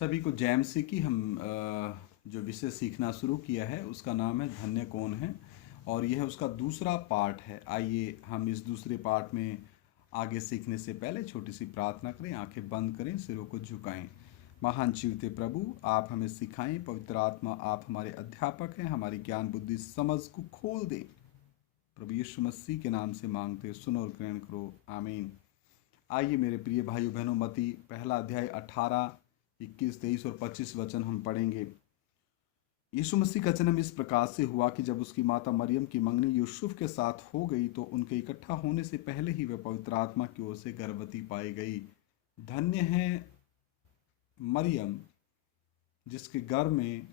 सभी को जैम से कि हम जो विषय सीखना शुरू किया है उसका नाम है धन्य कौन है, और यह उसका दूसरा पार्ट है। आइए हम इस दूसरे पार्ट में आगे सीखने से पहले छोटी सी प्रार्थना करें, आंखें बंद करें, सिरों को झुकाएं। महान जीवते प्रभु, आप हमें सिखाएं। पवित्र आत्मा, आप हमारे अध्यापक हैं, हमारी ज्ञान बुद्धि समझ को खोल दें। प्रभु यीशु मसीह के नाम से मांगते, सुनो और ग्रहण करो, आमीन। आइए मेरे प्रिय भाइयों बहनों, मती पहला अध्याय 18, 21, 23 और 25 वचन हम पढ़ेंगे। यीशु मसीह का जन्म इस प्रकार से हुआ कि जब उसकी माता मरियम की मंगनी यूसुफ के साथ हो गई तो उनके इकट्ठा होने से पहले ही वह पवित्र आत्मा की ओर से गर्भवती पाई गई। धन्य है मरियम जिसके गर्भ में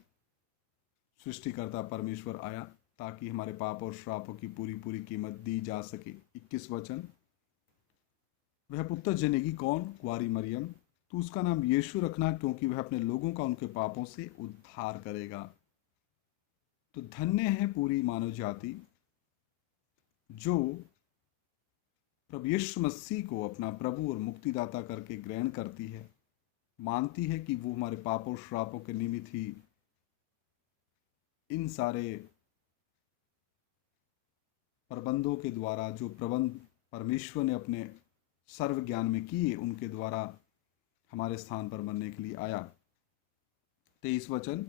सृष्टिकर्ता परमेश्वर आया ताकि हमारे पाप और श्रापों की पूरी पूरी कीमत दी जा सके। 21 वचन, वह पुत्र जनेगी कौन? कुंवारी मरियम। तो उसका नाम यीशु रखना, क्योंकि वह अपने लोगों का उनके पापों से उद्धार करेगा। तो धन्य है पूरी मानव जाति जो प्रभु यीशु मसीह को अपना प्रभु और मुक्तिदाता करके ग्रहण करती है, मानती है कि वो हमारे पापों और श्रापों के निमित्त ही इन सारे प्रबंधों के द्वारा, जो प्रबंध परमेश्वर ने अपने सर्व ज्ञान में किए, उनके द्वारा हमारे स्थान पर मरने के लिए आया। 23 वचन,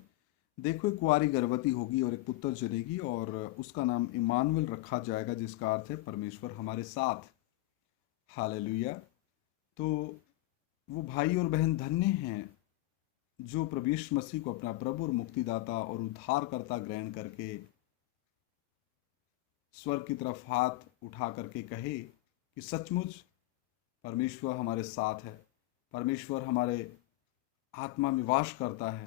देखो एक कुंवारी गर्भवती होगी और एक पुत्र जनेगी और उसका नाम इमानुएल रखा जाएगा, जिसका अर्थ है परमेश्वर हमारे साथ। हालेलुया। तो वो भाई और बहन धन्य हैं जो प्रभु यीशु मसीह को अपना प्रभु और मुक्तिदाता और उद्धारकर्ता ग्रहण करके स्वर्ग की तरफ हाथ उठा करके कहे कि सचमुच परमेश्वर हमारे साथ है, परमेश्वर हमारे आत्मा में वास करता है,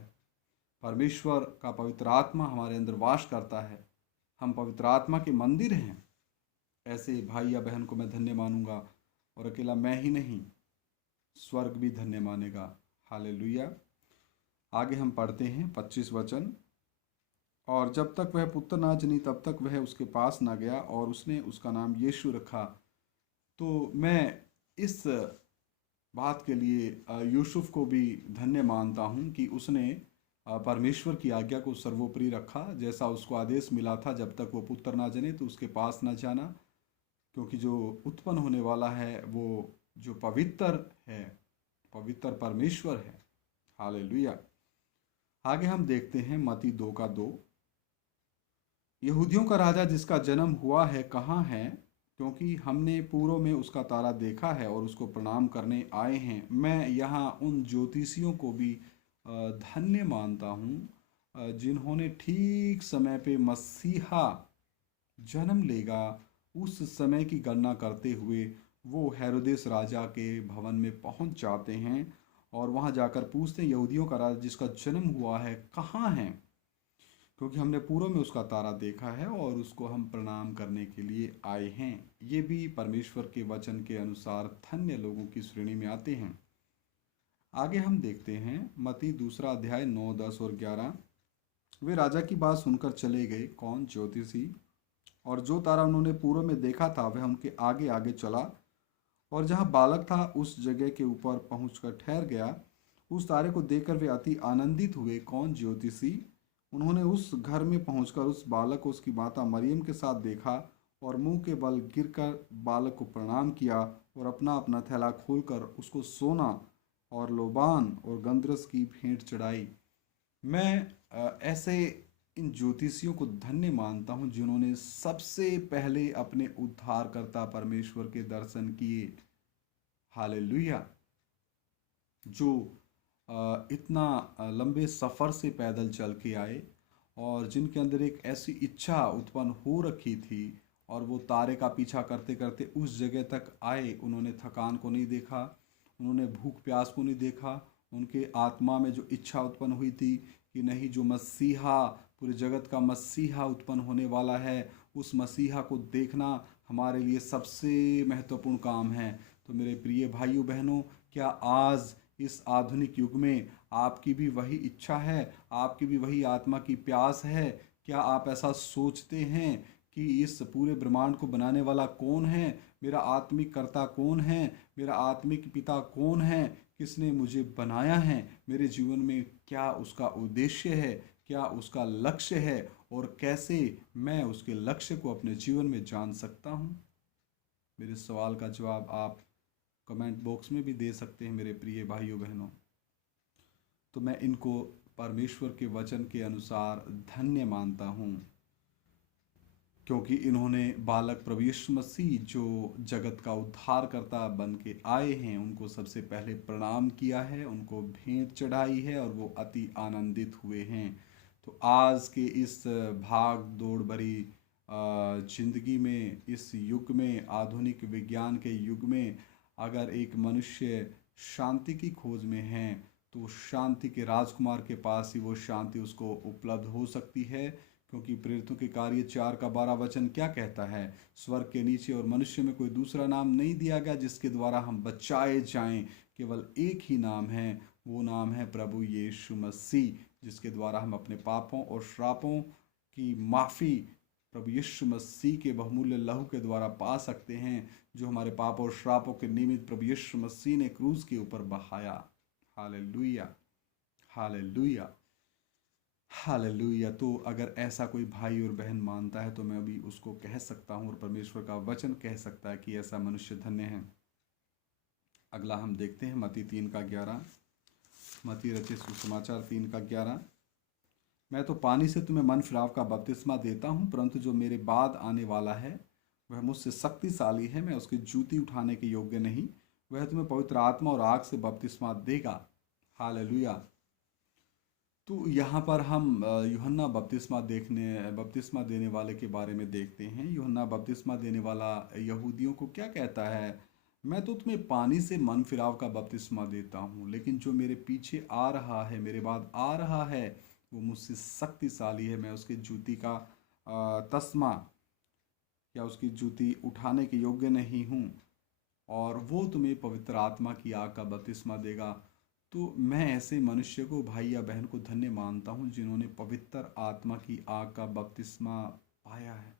परमेश्वर का पवित्र आत्मा हमारे अंदर वास करता है, हम पवित्र आत्मा के मंदिर हैं। ऐसे भाई या बहन को मैं धन्य मानूंगा, और अकेला मैं ही नहीं, स्वर्ग भी धन्य मानेगा। हालेलुया। आगे हम पढ़ते हैं 25 वचन, और जब तक वह पुत्र ना जनी तब तक वह उसके पास ना गया और उसने उसका नाम यीशु रखा। तो मैं इस बात के लिए यूसुफ को भी धन्य मानता हूँ कि उसने परमेश्वर की आज्ञा को सर्वोपरि रखा, जैसा उसको आदेश मिला था, जब तक वो पुत्र ना जने तो उसके पास ना जाना, क्योंकि जो उत्पन्न होने वाला है वो जो पवित्र है, पवित्र परमेश्वर है। हालेलुया। आगे हम देखते हैं मती 2 का 2, यहूदियों का राजा जिसका जन्म हुआ है कहाँ है? क्योंकि हमने पूर्व में उसका तारा देखा है और उसको प्रणाम करने आए हैं। मैं यहाँ उन ज्योतिषियों को भी धन्य मानता हूँ जिन्होंने ठीक समय पे मसीहा जन्म लेगा उस समय की गणना करते हुए वो हेरोदेस राजा के भवन में पहुँच जाते हैं और वहाँ जाकर पूछते हैं, यहूदियों का राजा जिसका जन्म हुआ है कहाँ है? क्योंकि हमने पूर्व में उसका तारा देखा है और उसको हम प्रणाम करने के लिए आए हैं। ये भी परमेश्वर के वचन के अनुसार धन्य लोगों की श्रेणी में आते हैं। आगे हम देखते हैं मती 2 अध्याय 9, 10 और 11, वे राजा की बात सुनकर चले गए, कौन? ज्योतिषी, और जो तारा उन्होंने पूर्व में देखा था वह उनके आगे आगे चला और जहाँ बालक था उस जगह के ऊपर पहुंचकर ठहर गया। उस तारे को देखकर वे अति आनंदित हुए, कौन? ज्योतिषी। उन्होंने उस घर में पहुंचकर उस बालक को उसकी माता मरियम के साथ देखा और मुंह के बल गिरकर बालक को प्रणाम किया और अपना अपना थैला खोलकर उसको सोना और लोबान और गंधरस की भेंट चढ़ाई। मैं ऐसे इन ज्योतिषियों को धन्य मानता हूँ जिन्होंने सबसे पहले अपने उद्धारकर्ता परमेश्वर के दर्शन किए। हालेलुया। जो इतना लंबे सफ़र से पैदल चल के आए और जिनके अंदर एक ऐसी इच्छा उत्पन्न हो रखी थी और वो तारे का पीछा करते करते उस जगह तक आए। उन्होंने थकान को नहीं देखा, उन्होंने भूख प्यास को नहीं देखा, उनके आत्मा में जो इच्छा उत्पन्न हुई थी कि नहीं, जो मसीहा, पूरे जगत का मसीहा उत्पन्न होने वाला है, उस मसीहा को देखना हमारे लिए सबसे महत्वपूर्ण काम है। तो मेरे प्रिय भाइयों बहनों, क्या आज इस आधुनिक युग में आपकी भी वही इच्छा है, आपकी भी वही आत्मा की प्यास है? क्या आप ऐसा सोचते हैं कि इस पूरे ब्रह्मांड को बनाने वाला कौन है, मेरा आत्मिक कर्ता कौन है, मेरा आत्मिक पिता कौन है, किसने मुझे बनाया है, मेरे जीवन में क्या उसका उद्देश्य है, क्या उसका लक्ष्य है, और कैसे मैं उसके लक्ष्य को अपने जीवन में जान सकता हूँ। मेरे सवाल का जवाब आप कमेंट बॉक्स में भी दे सकते हैं मेरे प्रिय भाइयों बहनों। तो मैं इनको परमेश्वर के वचन के अनुसार धन्य मानता हूँ, क्योंकि इन्होंने बालक प्रभु यीशु मसीह जो जगत का उद्धारकर्ता बन के आए हैं उनको सबसे पहले प्रणाम किया है, उनको भेंट चढ़ाई है और वो अति आनंदित हुए हैं। तो आज के इस भाग दौड़ भरी जिंदगी में, इस युग में, आधुनिक विज्ञान के युग में, अगर एक मनुष्य शांति की खोज में है तो शांति के राजकुमार के पास ही वो शांति उसको उपलब्ध हो सकती है। क्योंकि प्रेरितों के कार्य 4 का 12 वचन क्या कहता है, स्वर्ग के नीचे और मनुष्य में कोई दूसरा नाम नहीं दिया गया जिसके द्वारा हम बचाए जाएं, केवल एक ही नाम है, वो नाम है प्रभु यीशु मसीह, जिसके द्वारा हम अपने पापों और श्रापों की माफ़ी प्रभु यीशु मसीह के बहुमूल्य लहू के द्वारा पा सकते हैं, जो हमारे पापों और श्रापों के निमित्त प्रभु यीशु मसीह ने क्रूस के ऊपर बहाया। Hallelujah, hallelujah, hallelujah. तो अगर ऐसा कोई भाई और बहन मानता है तो मैं अभी उसको कह सकता हूँ और परमेश्वर का वचन कह सकता है कि ऐसा मनुष्य धन्य है। अगला हम देखते हैं मत्ती 3 का 11। मत्ती रचित सुसमाचार 3 का 11। मैं तो पानी से तुम्हें मन फिराव का बपतिस्मा देता हूँ, परंतु जो मेरे बाद आने वाला है वह मुझसे शक्तिशाली है, मैं उसकी जूती उठाने के योग्य नहीं। वह तुम्हें पवित्र आत्मा और आग से बपतिस्मा देगा। हालेलुया। तो यहाँ पर हम यूहन्ना बपतिस्मा देने वाले के बारे में देखते हैं। यूहन्ना बपतिस्मा देने वाला यहूदियों को क्या कहता है, मैं तो तुम्हें पानी से मन फिराव का बपतिस्मा देता हूँ, लेकिन जो मेरे पीछे आ रहा है, मेरे बाद आ रहा है, वो मुझसे शक्तिशाली है, मैं उसकी जूती का तस्मा या उसकी जूती उठाने के योग्य नहीं हूँ, और वो तुम्हें पवित्र आत्मा की आग का बपतिस्मा देगा। तो मैं ऐसे मनुष्य को, भाई या बहन को धन्य मानता हूँ जिन्होंने पवित्र आत्मा की आग का बपतिस्मा पाया है।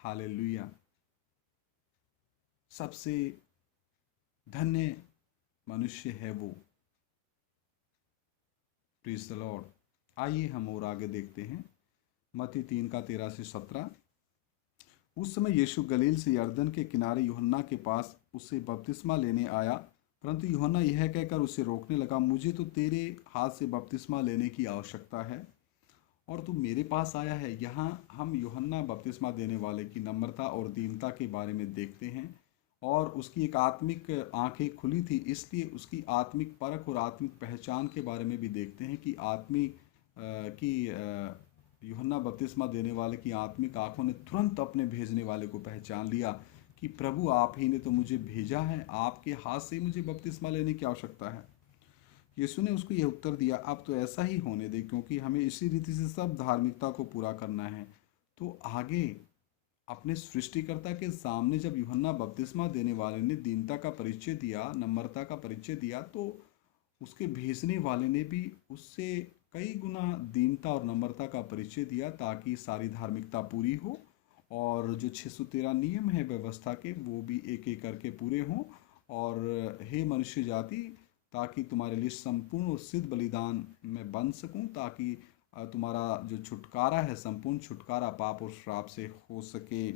हालेलुया। सबसे धन्य मनुष्य है वो। Praise the Lord. आइए हम और आगे देखते हैं। मत्ती 3 का 13 से 17। उस समय यीशु गलील से यरदन के किनारे यूहन्ना के पास उससे बपतिस्मा लेने आया, परंतु यूहन्ना यह कहकर उसे रोकने लगा, मुझे तो तेरे हाथ से बपतिस्मा लेने की आवश्यकता है और तू मेरे पास आया है। यहाँ हम यूहन्ना बपतिस्मा देने वाले की नम्रता और दीनता के बारे में देखते हैं, और उसकी एक आत्मिक आंखें खुली थी, इसलिए उसकी आत्मिक परख और आत्मिक पहचान के बारे में भी देखते हैं कि यूहन्ना बपतिस्मा देने वाले की आत्मिक आंखों ने तुरंत अपने भेजने वाले को पहचान लिया कि प्रभु आप ही ने तो मुझे भेजा है, आपके हाथ से मुझे बपतिस्मा लेने की आवश्यकता है। यीशु ने उसको यह उत्तर दिया, अब तो ऐसा ही होने दे, क्योंकि हमें इसी रीति से सब धार्मिकता को पूरा करना है। तो आगे अपने सृष्टिकर्ता के सामने जब यूहन्ना बपतिस्मा देने वाले ने दीनता का परिचय दिया, नम्रता का परिचय दिया, तो उसके भेजने वाले ने भी उससे कई गुना दीनता और नम्रता का परिचय दिया, ताकि सारी धार्मिकता पूरी हो और जो 613 नियम है व्यवस्था के, वो भी एक एक करके पूरे हों। और हे मनुष्य जाति, ताकि तुम्हारे लिए संपूर्ण और सिद्ध बलिदान मैं बन सकूं, ताकि तुम्हारा जो छुटकारा है, संपूर्ण छुटकारा पाप और श्राप से हो सके।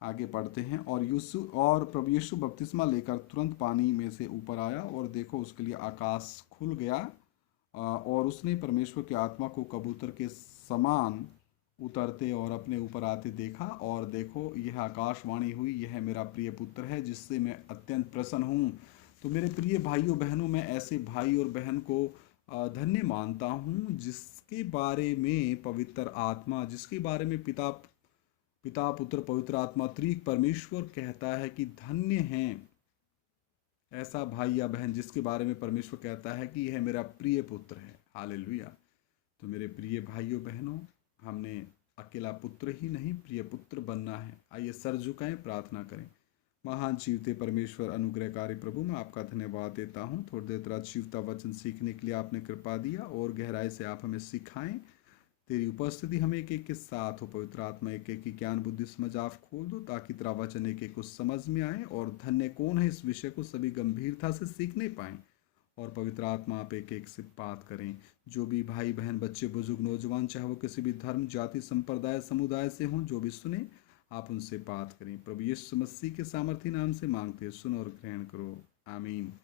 आगे पढ़ते हैं। और प्रभु यीशु बपतिस्मा लेकर तुरंत पानी में से ऊपर आया, और देखो उसके लिए आकाश खुल गया, और उसने परमेश्वर की आत्मा को कबूतर के समान उतरते और अपने ऊपर आते देखा, और देखो यह आकाशवाणी हुई, यह मेरा प्रिय पुत्र है जिससे मैं अत्यंत प्रसन्न हूँ। तो मेरे प्रिय भाइयों बहनों, मैं ऐसे भाई और बहन को धन्य मानता हूँ जिसके बारे में पवित्र आत्मा, जिसके बारे में पिता पुत्र पवित्र आत्मा त्रिएक परमेश्वर कहता है कि धन्य हैं। ऐसा भाई या बहन जिसके बारे में परमेश्वर कहता है कि यह मेरा प्रिय पुत्र है। हालेलुया। तो मेरे प्रिय भाइयों बहनों, हमने अकेला पुत्र ही नहीं, प्रिय पुत्र बनना है। आइए सर झुकाएं, प्रार्थना करें। महान जीवते परमेश्वर, अनुग्रहकारी प्रभु, मैं आपका धन्यवाद देता हूँ। थोड़ी देर बाद जीवता वचन सीखने के लिए आपने कृपा दिया, और गहराई से आप हमें सिखाएं। तेरी उपस्थिति हमें एक एक के साथ हो। पवित्र आत्मा, एक एक की ज्ञान बुद्धि समझ आप खोल दो, ताकि तेरा वचन एक एक को समझ में आए। और धन्य कौन है इस विषय को सभी गंभीरता से सीखने पाएं। और पवित्र आत्मा, आप एक एक से बात करें। जो भी भाई बहन, बच्चे, बुजुर्ग, नौजवान, चाहे वो किसी भी धर्म, जाति, संप्रदाय, समुदाय से हों, जो भी सुने, आप उनसे बात करें। प्रभु यीशु मसीह के सामर्थी नाम से मांगते हैं, सुनो और ग्रहण करो। आमीन।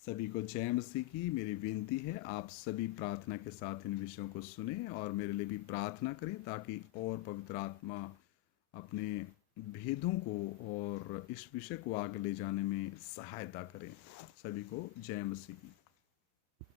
सभी को जय मसीह की मेरी विनती है, आप सभी प्रार्थना के साथ इन विषयों को सुने और मेरे लिए भी प्रार्थना करें, ताकि और पवित्र आत्मा अपने भेदों को और इस विषय को आगे ले जाने में सहायता करें। सभी को जय मसीह की।